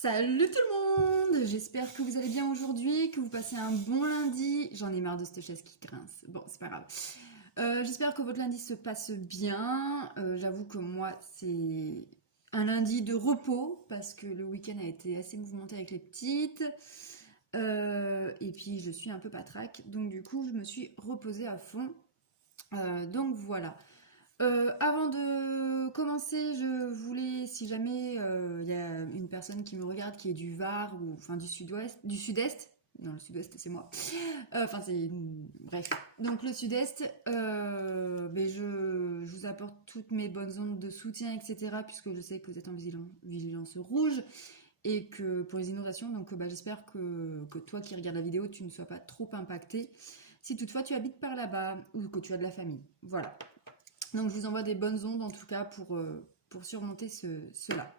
Salut tout le monde! J'espère que vous allez bien aujourd'hui, que vous passez un bon lundi. J'en ai marre de cette chaise qui grince. Bon, c'est pas grave. J'espère que votre lundi se passe bien. J'avoue que moi, c'est un lundi de repos parce que le week-end a été assez mouvementé avec les petites. Et puis, je suis un peu patraque. Donc, du coup, je me suis reposée à fond. Donc, voilà. Avant de commencer, je voulais, si jamais il y a une personne qui me regarde qui est du Var ou enfin du sud-ouest, du sud-est, non le sud-ouest c'est moi, enfin c'est bref, donc le sud-est, ben je vous apporte toutes mes bonnes ondes de soutien etc. puisque je sais que vous êtes en vigilance rouge et que pour les inondations, donc bah, j'espère que toi qui regardes la vidéo tu ne sois pas trop impacté si toutefois tu habites par là-bas ou que tu as de la famille, voilà. Donc je vous envoie des bonnes ondes en tout cas pour surmonter cela.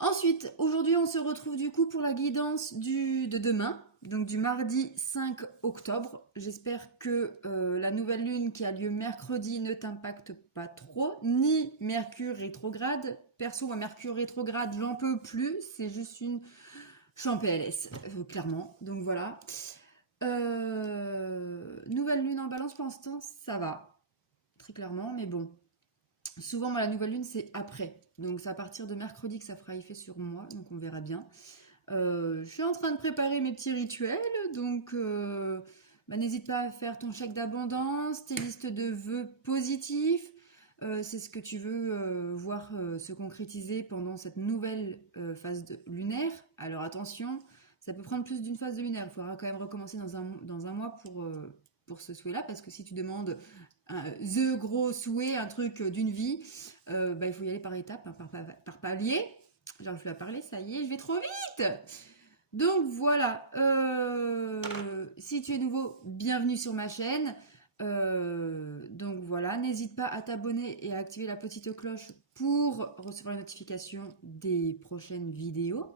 Ensuite, aujourd'hui on se retrouve du coup pour la guidance de demain, donc du mardi 5 octobre. J'espère que la nouvelle lune qui a lieu mercredi ne t'impacte pas trop, ni Mercure rétrograde. Perso, moi Mercure rétrograde, j'en peux plus, c'est juste une... Je suis en PLS, clairement, donc voilà. Nouvelle lune en balance pour l'instant, ça va. Très clairement, mais bon. Souvent, moi, la nouvelle lune, c'est après. Donc, c'est à partir de mercredi que ça fera effet sur moi, donc on verra bien. Je suis en train de préparer mes petits rituels, donc bah, n'hésite pas à faire ton chèque d'abondance, tes listes de vœux positifs. C'est ce que tu veux voir se concrétiser pendant cette nouvelle phase lunaire. Alors attention, ça peut prendre plus d'une phase de lunaire. Il faudra quand même recommencer dans un mois pour ce souhait-là, parce que si tu demandes the gros souhait, un truc d'une vie, bah, il faut y aller par étapes, hein, par palier. J'arrive plus à parler, ça y est, je vais trop vite. Donc voilà, si tu es nouveau, bienvenue sur ma chaîne. Donc voilà, n'hésite pas à t'abonner et à activer la petite cloche pour recevoir les notifications des prochaines vidéos.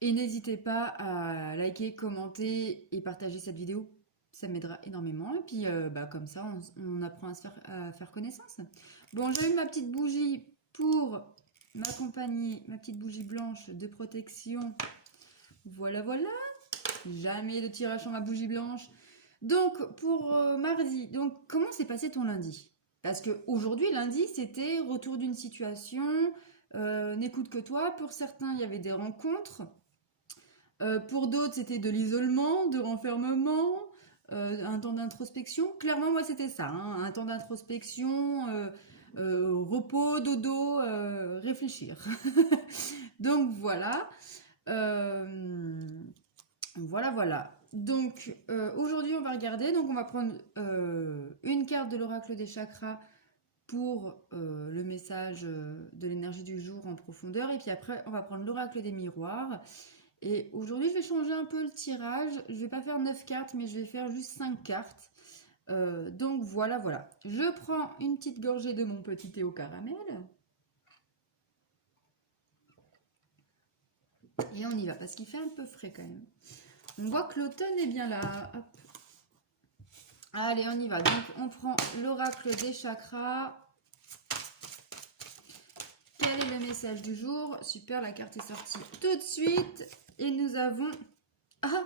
Et n'hésitez pas à liker, commenter et partager cette vidéo. Ça m'aidera énormément. Et puis, bah, comme ça, on apprend à faire connaissance. Bon, j'ai eu ma petite bougie pour m'accompagner. Ma petite bougie blanche de protection. Voilà, voilà. Jamais de tirage sur ma bougie blanche. Donc, pour mardi. Donc, comment s'est passé ton lundi? Parce qu'aujourd'hui, lundi, c'était retour d'une situation. N'écoute que toi. Pour certains, il y avait des rencontres. Pour d'autres, c'était de l'isolement, de renfermement, un temps d'introspection. Clairement, moi, c'était ça, hein, un temps d'introspection, repos, dodo, réfléchir. Donc, voilà. Voilà. Donc, aujourd'hui, on va regarder. Donc, on va prendre une carte de l'oracle des chakras pour le message de l'énergie du jour en profondeur. Et puis après, on va prendre l'oracle des miroirs. Et aujourd'hui, je vais changer un peu le tirage. Je vais pas faire 9 cartes, mais je vais faire juste 5 cartes. Donc voilà. Je prends une petite gorgée de mon petit thé au caramel. Et on y va, parce qu'il fait un peu frais quand même. On voit que l'automne est bien là. Hop. Allez, on y va. Donc, on prend l'oracle des chakras. Quel est le message du jour? Super, la carte est sortie tout de suite. Et nous avons... Ah!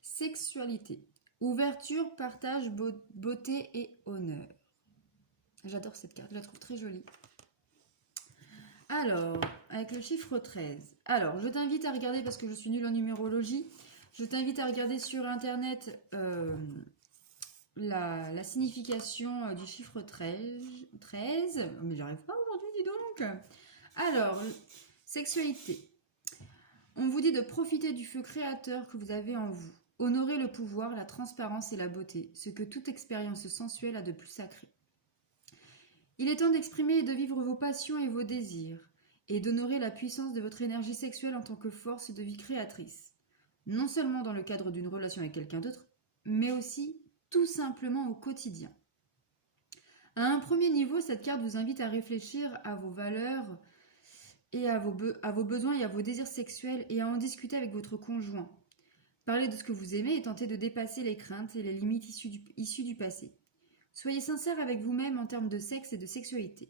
Sexualité. Ouverture, partage, beauté et honneur. J'adore cette carte, je la trouve très jolie. Alors, avec le chiffre 13. Alors, je t'invite à regarder, parce que je suis nulle en numérologie, je t'invite à regarder sur internet la signification du chiffre 13. Mais j'arrive pas aujourd'hui, dis donc. Alors, sexualité. On vous dit de profiter du feu créateur que vous avez en vous. Honorez le pouvoir, la transparence et la beauté, ce que toute expérience sensuelle a de plus sacré. Il est temps d'exprimer et de vivre vos passions et vos désirs, et d'honorer la puissance de votre énergie sexuelle en tant que force de vie créatrice, non seulement dans le cadre d'une relation avec quelqu'un d'autre, mais aussi tout simplement au quotidien. À un premier niveau, cette carte vous invite à réfléchir à vos valeurs et à vos besoins et à vos désirs sexuels et à en discuter avec votre conjoint. Parlez de ce que vous aimez et tentez de dépasser les craintes et les limites issues du passé. Soyez sincère avec vous-même en termes de sexe et de sexualité.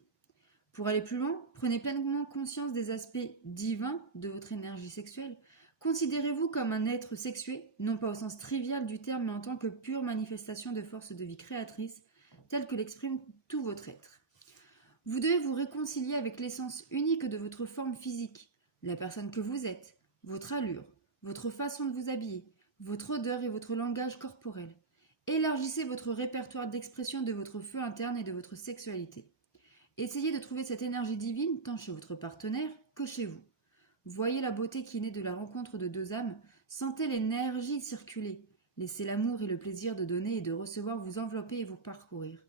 Pour aller plus loin, prenez pleinement conscience des aspects divins de votre énergie sexuelle. Considérez-vous comme un être sexué, non pas au sens trivial du terme, mais en tant que pure manifestation de force de vie créatrice, telle que l'exprime tout votre être. Vous devez vous réconcilier avec l'essence unique de votre forme physique, la personne que vous êtes, votre allure, votre façon de vous habiller, votre odeur et votre langage corporel. Élargissez votre répertoire d'expression de votre feu interne et de votre sexualité. Essayez de trouver cette énergie divine tant chez votre partenaire que chez vous. Voyez la beauté qui est née de la rencontre de deux âmes, sentez l'énergie circuler, laissez l'amour et le plaisir de donner et de recevoir vous envelopper et vous parcourir.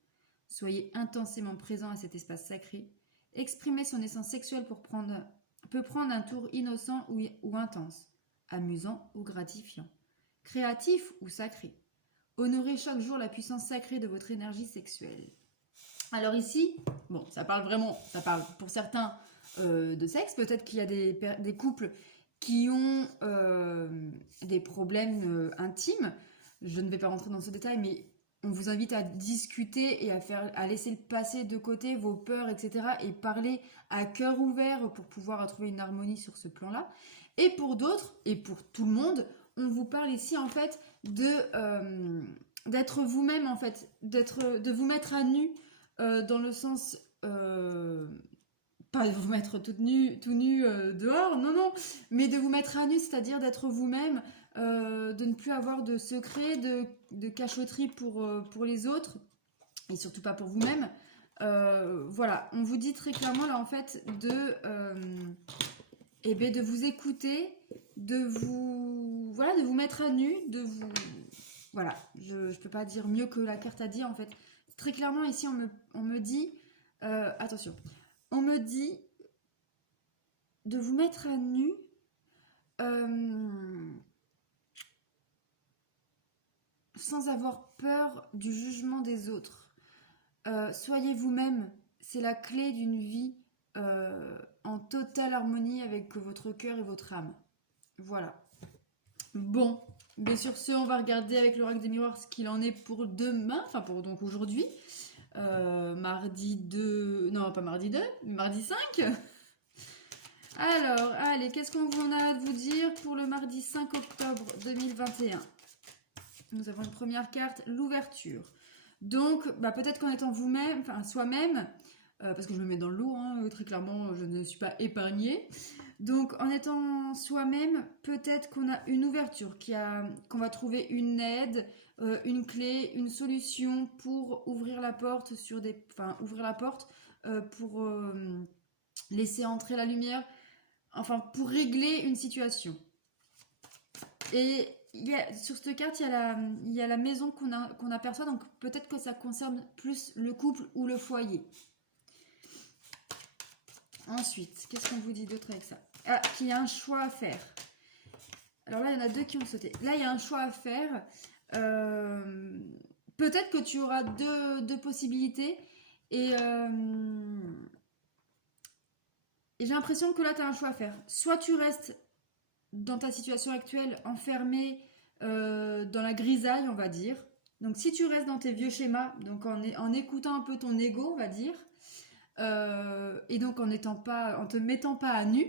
Soyez intensément présent à cet espace sacré. Exprimer son essence sexuelle peut prendre un tour innocent ou intense, amusant ou gratifiant, créatif ou sacré. Honorez chaque jour la puissance sacrée de votre énergie sexuelle. Alors ici, bon, ça parle pour certains de sexe. Peut-être qu'il y a des couples qui ont des problèmes intimes. Je ne vais pas rentrer dans ce détail, mais on vous invite à discuter et à laisser passer de côté vos peurs, etc. et parler à cœur ouvert pour pouvoir trouver une harmonie sur ce plan-là. Et pour d'autres, et pour tout le monde, on vous parle ici en fait d'être vous-même en fait, de vous mettre à nu dans le sens pas de vous mettre tout nu dehors, non, mais de vous mettre à nu, c'est-à-dire d'être vous-même, de ne plus avoir de secrets, de cachotterie pour les autres, et surtout pas pour vous-même. Voilà, on vous dit très clairement là en fait de vous écouter, de vous mettre à nu, voilà, je peux pas dire mieux que la carte a dit en fait. Très clairement ici on me dit, attention, on me dit de vous mettre à nu sans avoir peur du jugement des autres. Soyez vous-même, c'est la clé d'une vie en totale harmonie avec votre cœur et votre âme. Voilà. Bon, mais sur ce, on va regarder avec l'oracle des miroirs ce qu'il en est pour demain, enfin pour donc aujourd'hui. Mardi 2, non pas mardi 2, mardi 5. Alors, allez, qu'est-ce qu'on a à vous dire pour le mardi 5 octobre 2021? Nous avons une première carte, l'ouverture. Donc, peut-être qu'en étant vous-même, enfin soi-même, parce que je me mets dans le lourd, hein, très clairement, je ne suis pas épargnée. Donc, en étant soi-même, peut-être qu'on a une ouverture, qu'on va trouver une aide, une clé, une solution pour ouvrir la porte pour laisser entrer la lumière, enfin pour régler une situation. Et sur cette carte, il y a la maison qu'on aperçoit, donc peut-être que ça concerne plus le couple ou le foyer. Ensuite, qu'est-ce qu'on vous dit d'autre avec ça? Ah, qu'il y a un choix à faire. Alors là, il y en a deux qui ont sauté. Là, il y a un choix à faire. Peut-être que tu auras deux possibilités. Et j'ai l'impression que là, tu as un choix à faire. Soit tu restes dans ta situation actuelle, enfermé dans la grisaille, on va dire. Donc si tu restes dans tes vieux schémas, donc en écoutant un peu ton ego, on va dire, et donc en te mettant pas à nu,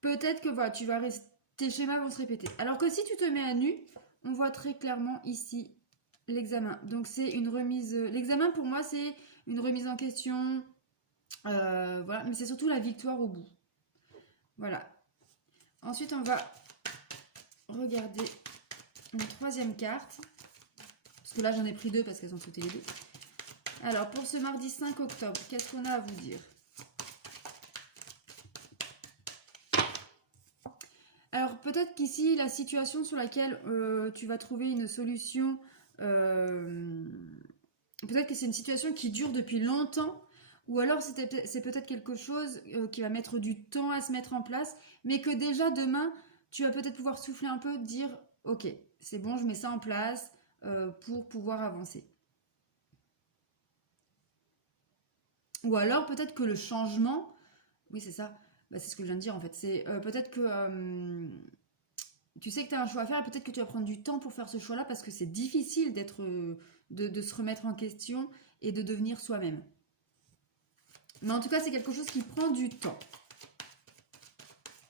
peut-être que voilà, tes schémas vont se répéter. Alors que si tu te mets à nu, on voit très clairement ici l'examen. Donc c'est une remise. L'examen pour moi c'est une remise en question. Voilà, mais c'est surtout la victoire au bout. Voilà. Ensuite, on va regarder une troisième carte. Parce que là, j'en ai pris deux parce qu'elles ont sauté les deux. Alors, pour ce mardi 5 octobre, qu'est-ce qu'on a à vous dire? Alors, peut-être qu'ici, la situation sur laquelle tu vas trouver une solution, peut-être que c'est une situation qui dure depuis longtemps. Ou alors c'est peut-être quelque chose qui va mettre du temps à se mettre en place, mais que déjà demain, tu vas peut-être pouvoir souffler un peu, dire « Ok, c'est bon, je mets ça en place pour pouvoir avancer. » Ou alors peut-être que le changement, oui c'est ça, c'est ce que je viens de dire en fait, c'est peut-être que tu sais que tu as un choix à faire et peut-être que tu vas prendre du temps pour faire ce choix-là parce que c'est difficile de se remettre en question et de devenir soi-même. Mais en tout cas, c'est quelque chose qui prend du temps.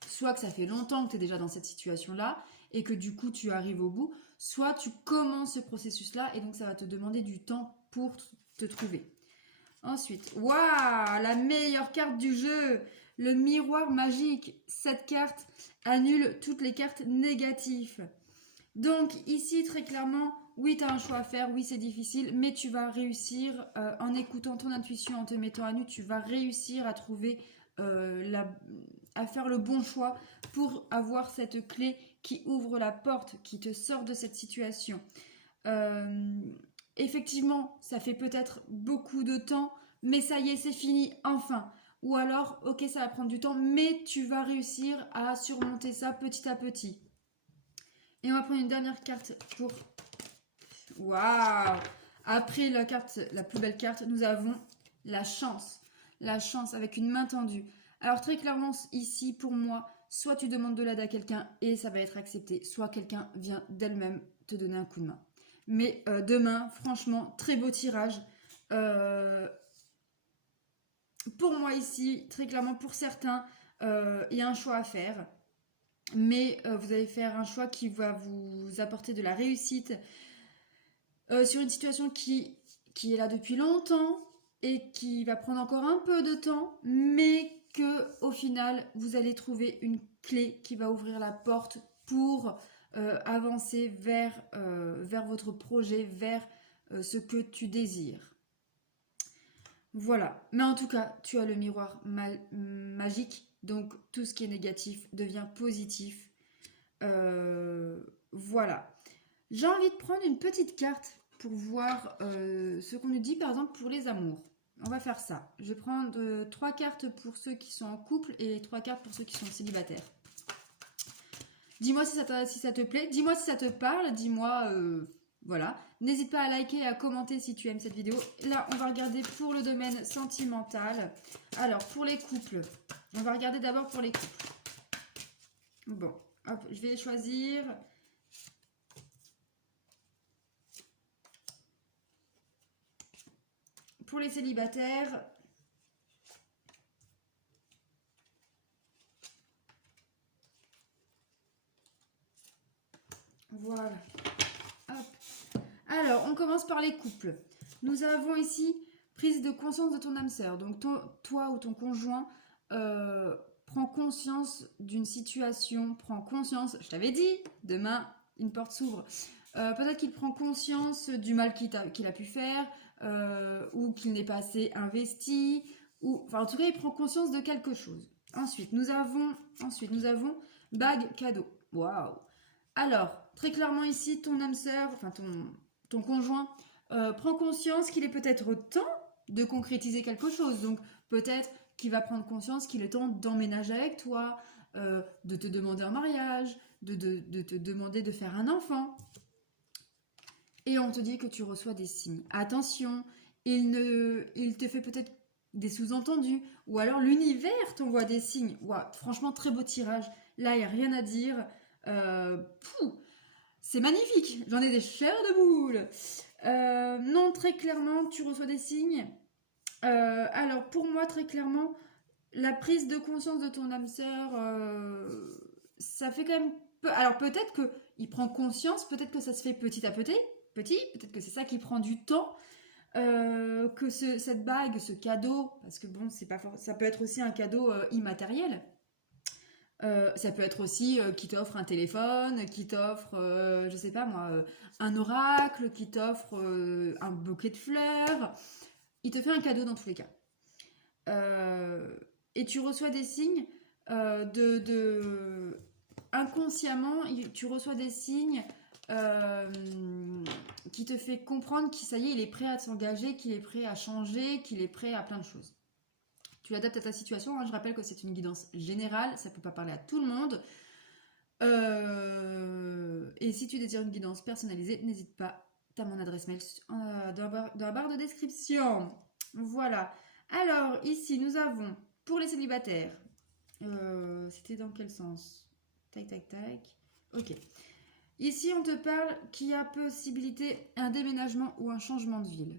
Soit que ça fait longtemps que tu es déjà dans cette situation-là et que du coup, tu arrives au bout. Soit tu commences ce processus-là et donc ça va te demander du temps pour te trouver. Ensuite, waouh, la meilleure carte du jeu, le miroir magique. Cette carte annule toutes les cartes négatives. Donc ici, très clairement, oui, tu as un choix à faire, oui, c'est difficile, mais tu vas réussir, en écoutant ton intuition, en te mettant à nu, tu vas réussir à trouver, à faire le bon choix pour avoir cette clé qui ouvre la porte, qui te sort de cette situation. Effectivement, ça fait peut-être beaucoup de temps, mais ça y est, c'est fini, enfin. Ou alors, ok, ça va prendre du temps, mais tu vas réussir à surmonter ça petit à petit. Et on va prendre une dernière carte pour... Waouh! Après la carte, la plus belle carte, nous avons la chance. La chance avec une main tendue. Alors très clairement, ici, pour moi, soit tu demandes de l'aide à quelqu'un et ça va être accepté, soit quelqu'un vient d'elle-même te donner un coup de main. Mais demain, franchement, très beau tirage. Pour moi ici, très clairement, pour certains, il y a un choix à faire. Mais vous allez faire un choix qui va vous apporter de la réussite sur une situation qui est là depuis longtemps et qui va prendre encore un peu de temps, mais que au final, vous allez trouver une clé qui va ouvrir la porte pour avancer vers votre projet, vers ce que tu désires. Voilà. Mais en tout cas, tu as le miroir magique, donc tout ce qui est négatif devient positif. Voilà. J'ai envie de prendre une petite carte pour voir ce qu'on nous dit, par exemple, pour les amours. On va faire ça. Je vais prendre 3 cartes pour ceux qui sont en couple et 3 cartes pour ceux qui sont célibataires. Dis-moi si ça te plaît. Dis-moi si ça te parle. Dis-moi... voilà. N'hésite pas à liker et à commenter si tu aimes cette vidéo. Là, on va regarder pour le domaine sentimental. Alors, pour les couples. On va regarder d'abord pour les couples. Bon, hop, je vais choisir... Pour les célibataires, voilà. Hop. Alors, on commence par les couples. Nous avons ici prise de conscience de ton âme sœur. Donc, toi ou ton conjoint prend conscience d'une situation, prend conscience, je t'avais dit, demain, une porte s'ouvre. Peut-être qu'il prend conscience du mal qu'il a pu faire, ou qu'il n'est pas assez investi, ou enfin en tout cas il prend conscience de quelque chose. Ensuite nous avons bague cadeau. Waouh. Alors très clairement ici ton âme sœur, enfin ton conjoint prend conscience qu'il est peut-être temps de concrétiser quelque chose. Donc peut-être qu'il va prendre conscience qu'il est temps d'emménager avec toi, de te demander un mariage, de te demander de faire un enfant. Et on te dit que tu reçois des signes. Attention, il te fait peut-être des sous-entendus. Ou alors l'univers t'envoie des signes. Wow, franchement, très beau tirage. Là, il n'y a rien à dire. C'est magnifique. J'en ai des chairs de boule. Non, très clairement, tu reçois des signes. Alors, pour moi, très clairement, la prise de conscience de ton âme sœur, ça fait quand même... Alors, peut-être qu'il prend conscience, peut-être que ça se fait petit à petit. Peut-être que c'est ça qui prend du temps, que cette bague, ce cadeau, parce que bon, c'est pas ça peut être aussi un cadeau immatériel. Ça peut être aussi qui t'offre un téléphone, qui t'offre, je sais pas moi, un oracle, qui t'offre un bouquet de fleurs. Il te fait un cadeau dans tous les cas. Et tu reçois des signes inconsciemment, tu reçois des signes qui te fait comprendre qu'il ça y est, il est prêt à s'engager, qu'il est prêt à changer, qu'il est prêt à plein de choses. Tu l'adaptes à ta situation, hein. Je rappelle que c'est une guidance générale, ça ne peut pas parler à tout le monde. Et si tu désires une guidance personnalisée, n'hésite pas, tu as mon adresse mail dans la barre de description. Voilà. Alors, ici, nous avons, pour les célibataires, c'était dans quel sens? Tac, tac, tac. Ok. Ici, on te parle qu'il y a possibilité un déménagement ou un changement de ville.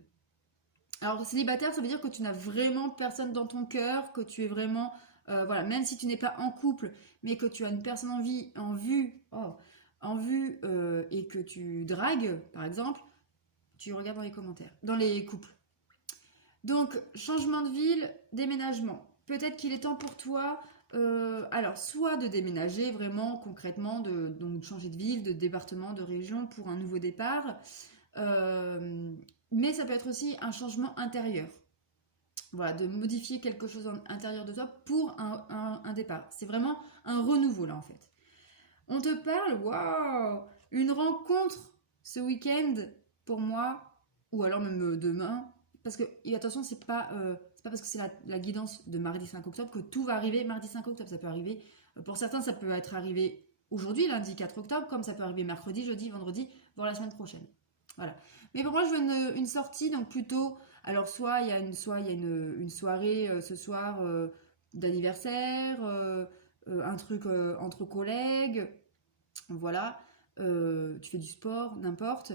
Alors, célibataire, ça veut dire que tu n'as vraiment personne dans ton cœur, que tu es vraiment, voilà, même si tu n'es pas en couple, mais que tu as une personne en vue et que tu dragues, par exemple, tu regardes dans les commentaires, dans les couples. Donc, changement de ville, déménagement. Peut-être qu'il est temps pour toi, alors, soit de déménager vraiment concrètement, donc de changer de ville, de département, de région pour un nouveau départ. Mais ça peut être aussi un changement intérieur. Voilà, de modifier quelque chose à l'intérieur de toi pour un départ. C'est vraiment un renouveau là en fait. On te parle, waouh, une rencontre ce week-end pour moi, ou alors même demain. Parce que, et attention, c'est pas parce que c'est la guidance de mardi 5 octobre que tout va arriver mardi 5 octobre. Ça peut arriver, pour certains, ça peut être arrivé aujourd'hui, lundi 4 octobre, comme ça peut arriver mercredi, jeudi, vendredi, voire la semaine prochaine. Voilà. Mais pour moi, je veux une sortie, donc plutôt. Alors, soit il y a une soirée ce soir d'anniversaire, un truc entre collègues, voilà. Tu fais du sport, n'importe.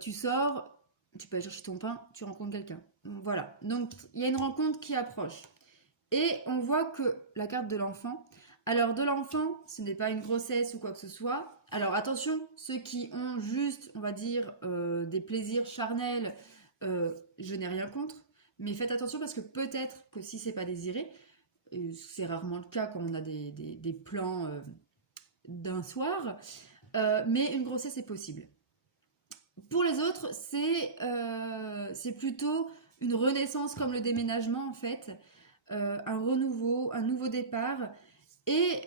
Tu sors, tu peux aller chercher ton pain, tu rencontres quelqu'un. Voilà. Donc, il y a une rencontre qui approche. Et on voit que la carte de l'enfant. Alors, de l'enfant, ce n'est pas une grossesse ou quoi que ce soit. Alors, attention, ceux qui ont juste, on va dire, des plaisirs charnels, je n'ai rien contre. Mais faites attention parce que peut-être que si c'est pas désiré, c'est rarement le cas quand on a des plans d'un soir, mais une grossesse est possible. Pour les autres, c'est plutôt une renaissance comme le déménagement en fait, un renouveau, un nouveau départ. Et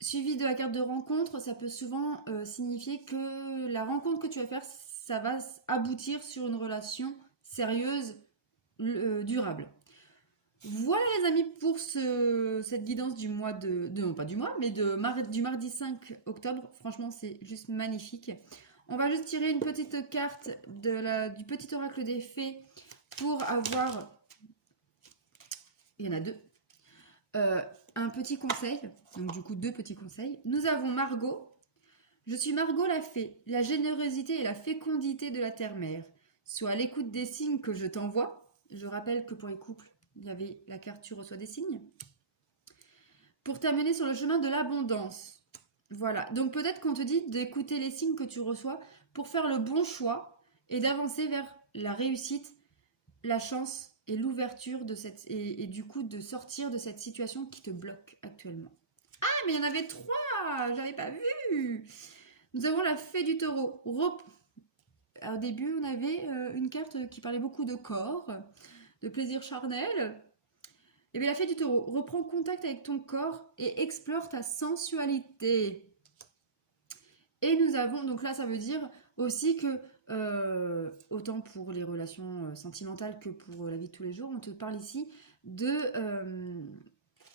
suivi de la carte de rencontre, ça peut souvent signifier que la rencontre que tu vas faire, ça va aboutir sur une relation sérieuse, durable. Voilà les amis pour cette guidance du mois non pas du mois, mais du mardi 5 octobre. Franchement, c'est juste magnifique. On va juste tirer une petite carte du petit oracle des fées pour avoir, il y en a deux, un petit conseil, donc du coup 2 petits conseils. Nous avons Margot. Je suis Margot la fée, la générosité et la fécondité de la terre-mère. Sois à l'écoute des signes que je t'envoie. Je rappelle que pour les couples, il y avait la carte tu reçois des signes. Pour t'amener sur le chemin de l'abondance. Voilà, donc peut-être qu'on te dit d'écouter les signes que tu reçois pour faire le bon choix et d'avancer vers la réussite, la chance et l'ouverture et du coup de sortir de cette situation qui te bloque actuellement. Ah, mais il y en avait 3, j'avais pas vu. Nous avons la fée du taureau. Au début, on avait une carte qui parlait beaucoup de corps, de plaisir charnel. Et bien la fée du taureau, reprends contact avec ton corps et explore ta sensualité. Et nous avons, donc là ça veut dire aussi que, autant pour les relations sentimentales que pour la vie de tous les jours, on te parle ici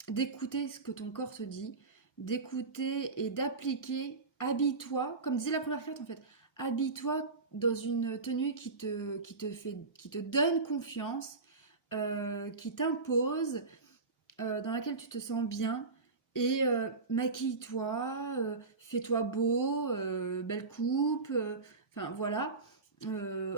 d'écouter ce que ton corps te dit, d'écouter et d'appliquer, habille-toi, comme disait la première carte en fait, habille-toi dans une tenue qui te donne confiance, qui t'impose, dans laquelle tu te sens bien, et maquille-toi, fais-toi beau, belle coupe, enfin voilà,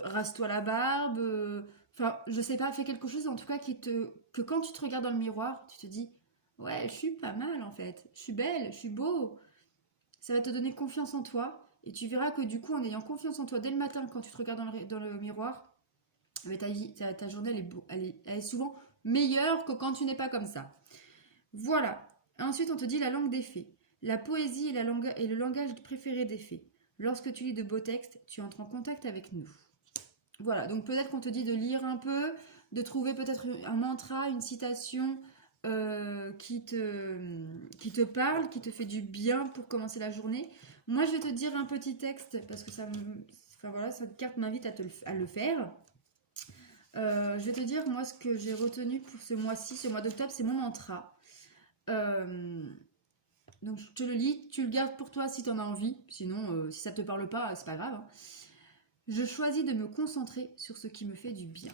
rase-toi la barbe, enfin je sais pas, fais quelque chose en tout cas que quand tu te regardes dans le miroir, tu te dis ouais, je suis pas mal en fait, je suis belle, je suis beau. Ça va te donner confiance en toi et tu verras que du coup en ayant confiance en toi dès le matin quand tu te regardes dans le miroir, mais ta journée elle est souvent meilleure que quand tu n'es pas comme ça. Voilà. Ensuite, on te dit la langue des fées. La poésie est le langage préféré des fées. Lorsque tu lis de beaux textes, tu entres en contact avec nous. Voilà, donc peut-être qu'on te dit de lire un peu, de trouver peut-être un mantra, une citation qui te parle, qui te fait du bien pour commencer la journée. Moi, je vais te dire un petit texte parce que cette carte m'invite à le faire. Je vais te dire, moi, ce que j'ai retenu pour ce mois-ci, ce mois d'octobre, c'est mon mantra. Donc je te le lis, tu le gardes pour toi si tu en as envie, sinon si ça te parle pas, c'est pas grave. Hein. Je choisis de me concentrer sur ce qui me fait du bien.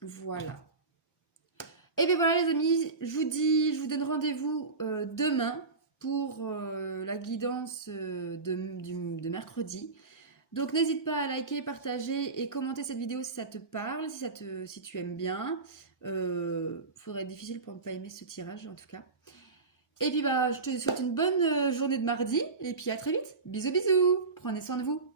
Voilà. Et bien voilà les amis, je vous donne rendez-vous demain pour la guidance de mercredi. Donc n'hésite pas à liker, partager et commenter cette vidéo si ça te parle, si tu aimes bien. Faudrait être difficile pour ne pas aimer ce tirage en tout cas. Et puis bah je te souhaite une bonne journée de mardi et puis à très vite. Bisous bisous. Prenez soin de vous.